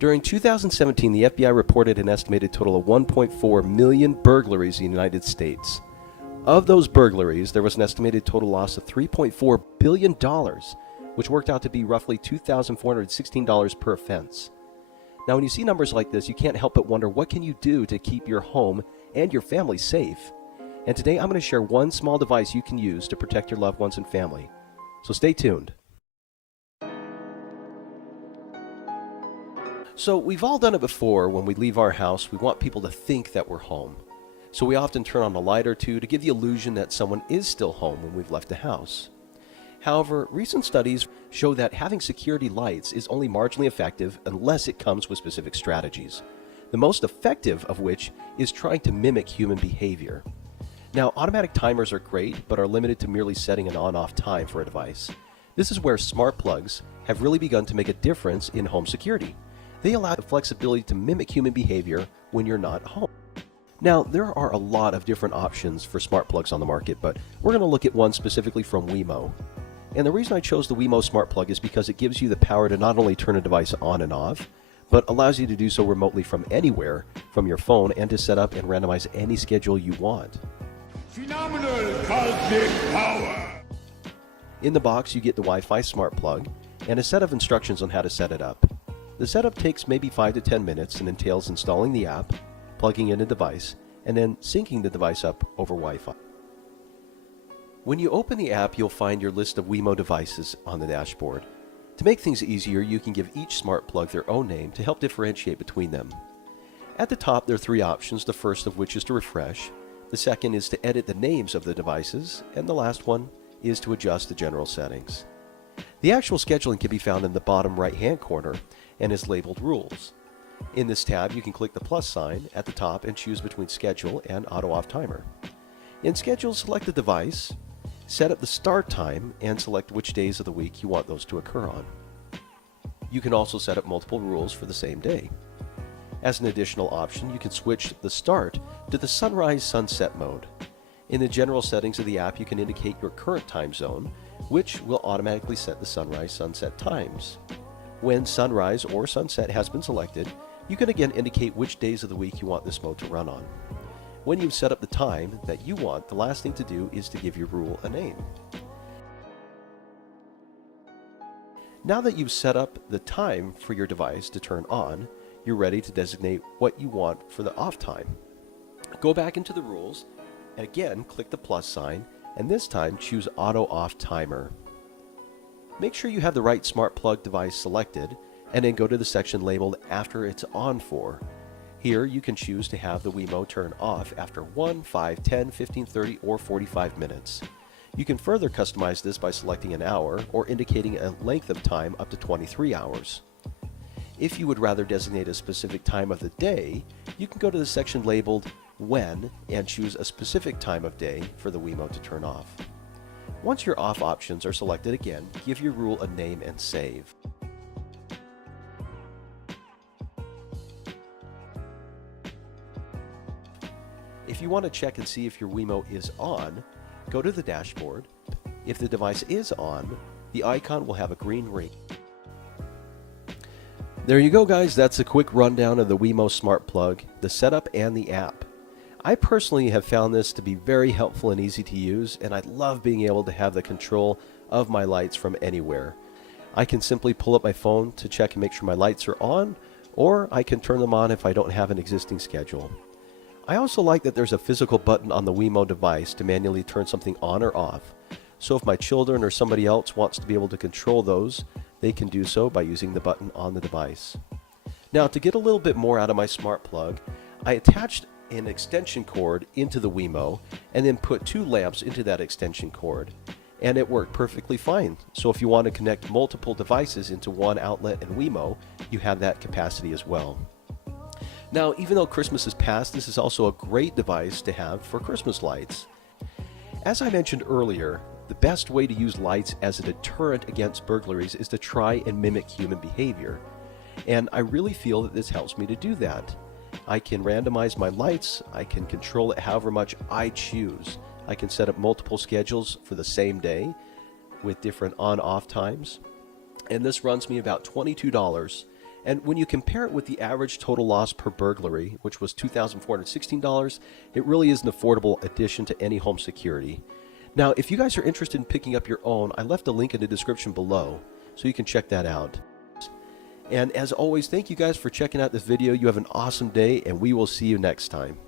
During 2017, the FBI reported an estimated total of 1.4 million burglaries in the United States. Of those burglaries, there was an estimated total loss of $3.4 billion, which worked out to be roughly $2,416 per offense. Now, when you see numbers like this, you can't help but wonder, what can you do to keep your home and your family safe? And today I'm going to share one small device you can use to protect your loved ones and family. So stay tuned. So we've all done it before. When we leave our house, we want people to think that we're home. So we often turn on a light or two to give the illusion that someone is still home when we've left the house. However, recent studies show that having security lights is only marginally effective unless it comes with specific strategies, the most effective of which is trying to mimic human behavior. Now, automatic timers are great, but are limited to merely setting an on-off time for a device. This is where smart plugs have really begun to make a difference in home security. They allow the flexibility to mimic human behavior when you're not home. Now, there are a lot of different options for smart plugs on the market, but we're going to look at one specifically from Wemo. And the reason I chose the Wemo Smart Plug is because it gives you the power to not only turn a device on and off, but allows you to do so remotely from anywhere from your phone and to set up and randomize any schedule you want. Phenomenal cosmic power! In the box, you get the Wi-Fi Smart Plug and a set of instructions on how to set it up. The setup takes maybe 5 to 10 minutes and entails installing the app, plugging in a device, and then syncing the device up over Wi-Fi. When you open the app, you'll find your list of Wemo devices on the dashboard. To make things easier, you can give each smart plug their own name to help differentiate between them. At the top, there are 3 options, the first of which is to refresh, the second is to edit the names of the devices, and the last one is to adjust the general settings. The actual scheduling can be found in the bottom right-hand corner and is labeled Rules. In this tab, you can click the plus sign at the top and choose between Schedule and Auto Off Timer. In Schedule, select the device, set up the start time, and select which days of the week you want those to occur on. You can also set up multiple rules for the same day. As an additional option, you can switch the start to the sunrise-sunset mode. In the general settings of the app, you can indicate your current time zone, which will automatically set the sunrise-sunset times. When sunrise or sunset has been selected, you can again indicate which days of the week you want this mode to run on. When you've set up the time that you want, the last thing to do is to give your rule a name. Now that you've set up the time for your device to turn on, you're ready to designate what you want for the off time. Go back into the rules, and again click the plus sign, and this time choose Auto Off Timer. Make sure you have the right smart plug device selected, and then go to the section labeled After It's On For. Here you can choose to have the Wemo turn off after 1, 5, 10, 15, 30, or 45 minutes. You can further customize this by selecting an hour or indicating a length of time up to 23 hours. If you would rather designate a specific time of the day, you can go to the section labeled When and choose a specific time of day for the Wemo to turn off. Once your off options are selected again, give your rule a name and save. If you want to check and see if your Wemo is on, go to the dashboard. If the device is on, the icon will have a green ring. There you go, guys. That's a quick rundown of the Wemo Smart Plug, the setup, and the app. I personally have found this to be very helpful and easy to use, and I love being able to have the control of my lights from anywhere. I can simply pull up my phone to check and make sure my lights are on, or I can turn them on if I don't have an existing schedule. I also like that there's a physical button on the Wemo device to manually turn something on or off. So if my children or somebody else wants to be able to control those, they can do so by using the button on the device. Now, to get a little bit more out of my smart plug, I attached an extension cord into the Wemo and then put 2 lamps into that extension cord, and it worked perfectly fine. So if you want to connect multiple devices into one outlet in Wemo, you have that capacity as well. Now, even though Christmas is past, this is also a great device to have for Christmas lights. As I mentioned earlier, the best way to use lights as a deterrent against burglaries is to try and mimic human behavior. And I really feel that this helps me to do that. I can randomize my lights, I can control it however much I choose. I can set up multiple schedules for the same day with different on-off times. And this runs me about $22, And when you compare it with the average total loss per burglary, which was $2,416, it really is an affordable addition to any home security. Now, if you guys are interested in picking up your own, I left a link in the description below, so you can check that out. And as always, thank you guys for checking out this video. You have an awesome day, and we will see you next time.